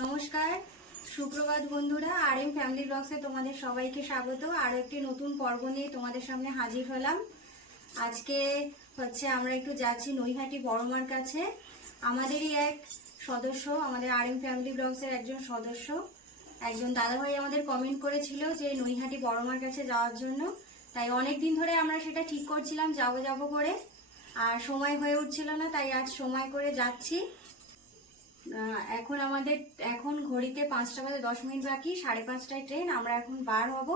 নমস্কার, সুপ্রভাত বন্ধুরা। RM ফ্যামিলি ব্লগসে তোমাদের সবাইকে স্বাগত। আরও একটি নতুন পর্ব নিয়ে তোমাদের সামনে হাজির হলাম। আজকে আমরা একটু যাচ্ছি নৈহাটি বড়মার কাছে। আমাদেরই এক সদস্য, আমাদের RM ফ্যামিলি ব্লগসের একজন সদস্য, একজন দাদাভাই আমাদের কমেন্ট করেছিল যে নৈহাটি বড়মার কাছে যাওয়ার জন্য। তাই অনেক দিন ধরে আমরা সেটা ঠিক করছিলাম যাব করে, আর সময় হয়ে উঠছিল না, তাই আজ সময় করে যাচ্ছি। এখন ঘড়িতে 5টা বাজে 10 মিনিট বাকি, 5:30টায় ট্রেন। আমরা এখন বার হব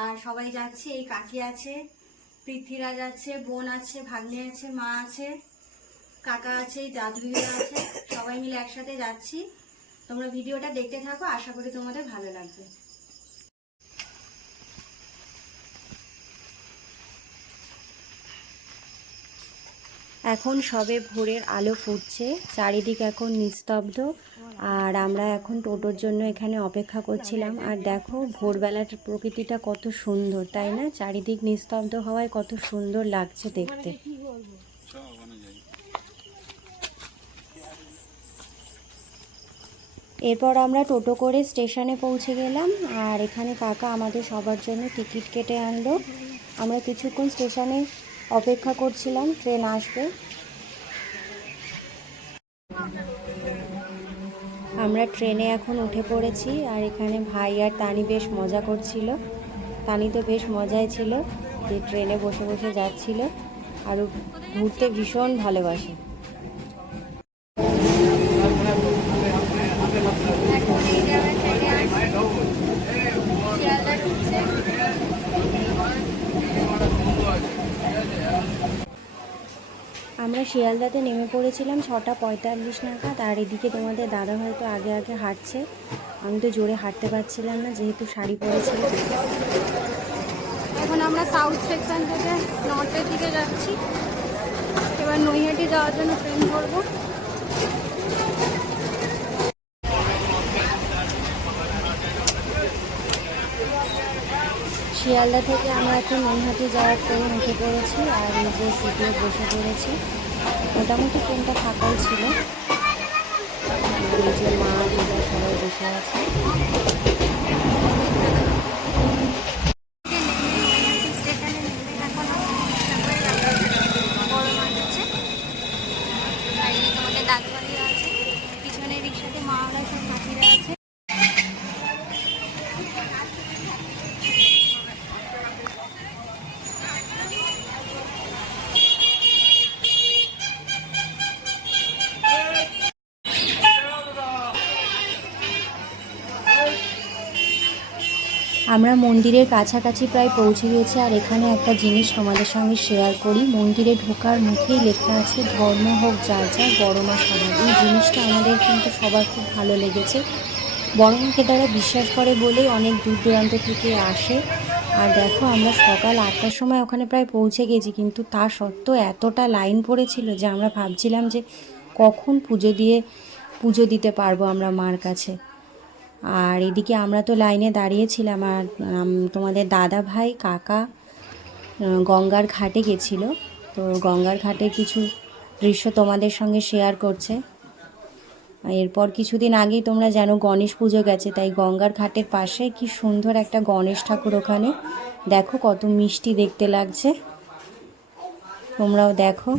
আর সবাই যাচ্ছি। এই কাকি আছে, পৃথ্বীরাজ আছে, বোন আছে, ভাগ্নে আছে, মা আছে, কাকা আছে, দাদু দিদা আছে, সবাই মিলে একসাথে যাচ্ছি। তোমরা ভিডিওটা দেখতে থাকো, আশা করি তোমাদের ভালো লাগবে। এখন সবে ভোরের আলো ফুটছে, চারিদিক এখন নিস্তব্ধ। আর আমরা এখন টোটোর জন্য এখানে অপেক্ষা করছিলাম। আর দেখো ভোরবেলার প্রকৃতিটা কত সুন্দর, তাই না? চারিদিক নিস্তব্ধ হওয়ায় কত সুন্দর লাগছে দেখতে। এরপর আমরা টোটো করে স্টেশনে পৌঁছে গেলাম। আর এখানে কাকা আমাদের সবার জন্য টিকিট কেটে আনলো। আমরা কিছুক্ষণ স্টেশনে অপেক্ষা করছিলাম, ট্রেন আসবে। আমরা ট্রেনে এখন উঠে পড়েছি। আর এখানে ভাই আর তানি বেশ মজা করছিল। তানি তো বেশ মজাই ছিল যে ট্রেনে বসে বসে যাচ্ছিল, আর ঘুরতে ভীষণ ভালোবাসে। আমরা শিয়ালদাতে নেমে পড়েছিলাম 6:45 নাগাদ। আর এদিকে তোমাদের দাদা ভাই তো আগে আগে হাঁটছে, আমি তো জোরে হাঁটতে পারছিলাম না যেহেতু শাড়ি পরেছিলাম। এখন আমরা সাউথ সেকশন থেকে নর্থের দিকে যাচ্ছি। এবার নৈহাটি যাওয়ার জন্য ট্রেন ধরবো। শিয়ালদা থেকে আমরা এখন নৈহাটি যাওয়ার ট্রেন উঠে পড়েছি। আর এই যে সিটে বসে পড়েছি, মোটামুটি ট্রেনটা ফাঁকাই ছিল। এই যে মা দিদা সবাই বসে আছে। পিছনে রিক্সাতে মাওলা সব কাকিরা আছে। আমরা মন্দিরের কাছাকাছি প্রায় পৌঁছে গেছি। আর এখানে একটা জিনিস তোমাদের সঙ্গে শেয়ার করি। মন্দিরে ঢোকার মুখেই লেখা আছে ধর্ম হোক যার যার, বড়মা সবার। এই জিনিসটা আমাদের কিন্তু সবার খুব ভালো লেগেছে। বড়মাকে তারা বিশ্বাস করে বলেই অনেক দূর দূরান্ত থেকে আসে। আর দেখো আমরা সকাল 8টার সময় ওখানে প্রায় পৌঁছে গেছি, কিন্তু তা সত্ত্বেও এতটা লাইন পড়েছিল যে আমরা ভাবছিলাম যে কখন পুজো দিতে পারবো আমরা মার কাছে। আর এদিকে আমরা তো লাইনে দাঁড়িয়েছিলাম। আর তোমাদের দাদা ভাই কাকা গঙ্গার ঘাটে গেছিলো, তো গঙ্গার ঘাটের কিছু দৃশ্য তোমাদের সঙ্গে শেয়ার করছে। এরপর কিছুদিন আগেই তোমরা জানো গণেশ পুজো গেছে, তাই গঙ্গার ঘাটের পাশে কি সুন্দর একটা গণেশ ঠাকুর ওখানে। দেখো কত মিষ্টি দেখতে লাগছে, তোমরাও দেখো।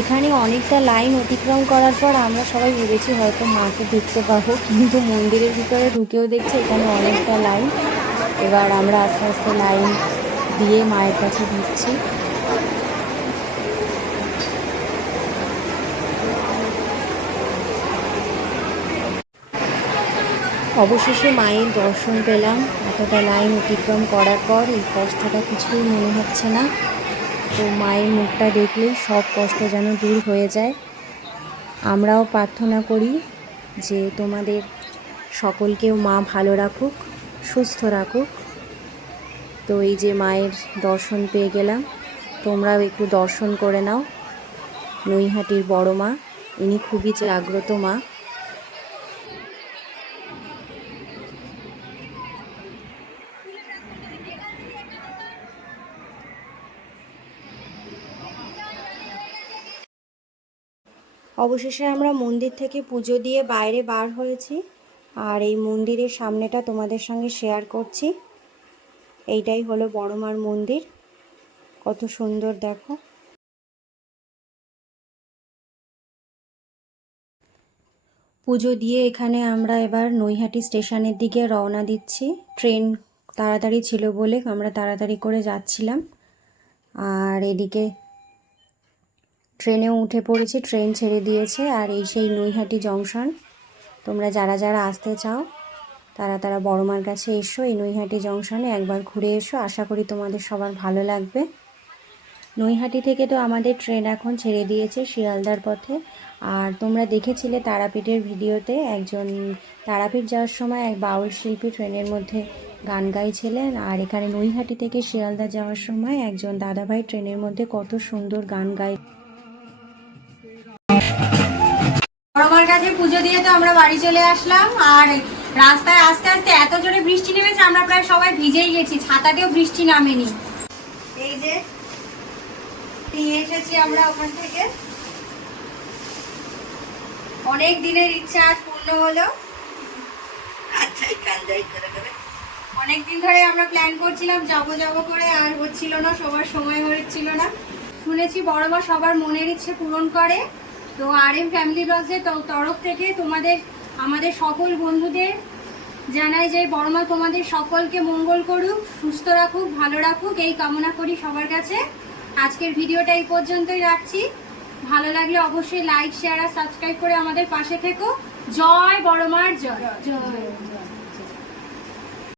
এখানে অনেকটা লাইন অতিক্রম করার পর আমরা সবাই ভেবেছি হয়তো মাকে দেখতে পাবো, কিন্তু মন্দিরের ভিতরে ঢুকেও দেখছি এখানে অনেকটা লাইন। এবার আমরা আস্তে আস্তে লাইন দিয়ে মায়ের কাছে ঢুকছি। অবশেষে মায়ের দর্শন পেলাম। এতটা লাইন অতিক্রম করার পর এই কষ্টটা কিছুই মনে হচ্ছে না। তো মায়ের মুখটা দেখলেই সব কষ্ট যেন দূর হয়ে যায়। আমরাও প্রার্থনা করি যে তোমাদের সকলকেও মা ভালো রাখুক, সুস্থ রাখুক। তো এই যে মায়ের দর্শন পেয়ে গেলাম, তোমরাও একটু দর্শন করে নাও। নৈহাটির বড় মা, ইনি খুবই জাগ্রত মা। অবশেষে আমরা মন্দির থেকে পুজো দিয়ে বাইরে বার হয়েছি, আর এই মন্দিরের সামনেটা তোমাদের সঙ্গে শেয়ার করছি। এইটাই হলো বড়মার মন্দির, কত সুন্দর দেখো। পুজো দিয়ে এখানে আমরা এবার নৈহাটি স্টেশনের দিকে রওনা দিচ্ছি। ট্রেন তাড়াতাড়ি ছিল বলে আমরা তাড়াতাড়ি করে যাচ্ছিলাম। আর এদিকে ট্রেনেও উঠে পড়েছি, ট্রেন ছেড়ে দিয়েছে। আর এই সেই নৈহাটি জংশন। তোমরা যারা যারা আসতে চাও তারা বড়মার কাছে এসো, এই নৈহাটি জংশনে একবার ঘুরে এসো। আশা করি তোমাদের সবার ভালো লাগবে। নৈহাটি থেকে তো আমাদের ট্রেন এখন ছেড়ে দিয়েছে শিয়ালদার পথে। আর তোমরা দেখেছিলে তারাপীঠের ভিডিওতে একজন তারাপীঠ যাওয়ার সময় এক বাউল শিল্পী ট্রেনের মধ্যে গান গাইছিলেন। আর এখানে নৈহাটি থেকে শিয়ালদা যাওয়ার সময় একজন দাদাভাই ট্রেনের মধ্যে কত সুন্দর গান গায়। বড়মার কাছে পুজো দিয়ে তো আমরা বাড়ি চলে আসলাম। আর রাস্তায় আস্তে আস্তে এত জোরে বৃষ্টি নেমেছে, আমরা প্রায় সবাই ভিজেই গেছি, ছাতাতেও বৃষ্টি নামেনি। এই যে নিয়ে এসেছি আমরা ওখান থেকে, অনেক দিনের ইচ্ছা আজ পূর্ণ হলো। অনেক দিন ধরে আমরা প্ল্যান করছিলাম যাবো করে, আর হচ্ছিল না, সবার সময় হচ্ছিল না। শুনেছি বড়মা সবার মনের ইচ্ছে পূরণ করে। তো RM ফ্যামিলি ব্লগসের তরফ থেকে আমাদের সকল বন্ধুদের জানাই যে বড়মা তোমাদের সকলকে মঙ্গল করুক, সুস্থ রাখুক, ভালো রাখুক, এই কামনা করি সবার কাছে। আজকের ভিডিওটা এই পর্যন্তই রাখছি। ভালো লাগলে অবশ্যই লাইক, শেয়ার আর সাবস্ক্রাইব করে আমাদের পাশে থেকো। জয় বড়মার জয়।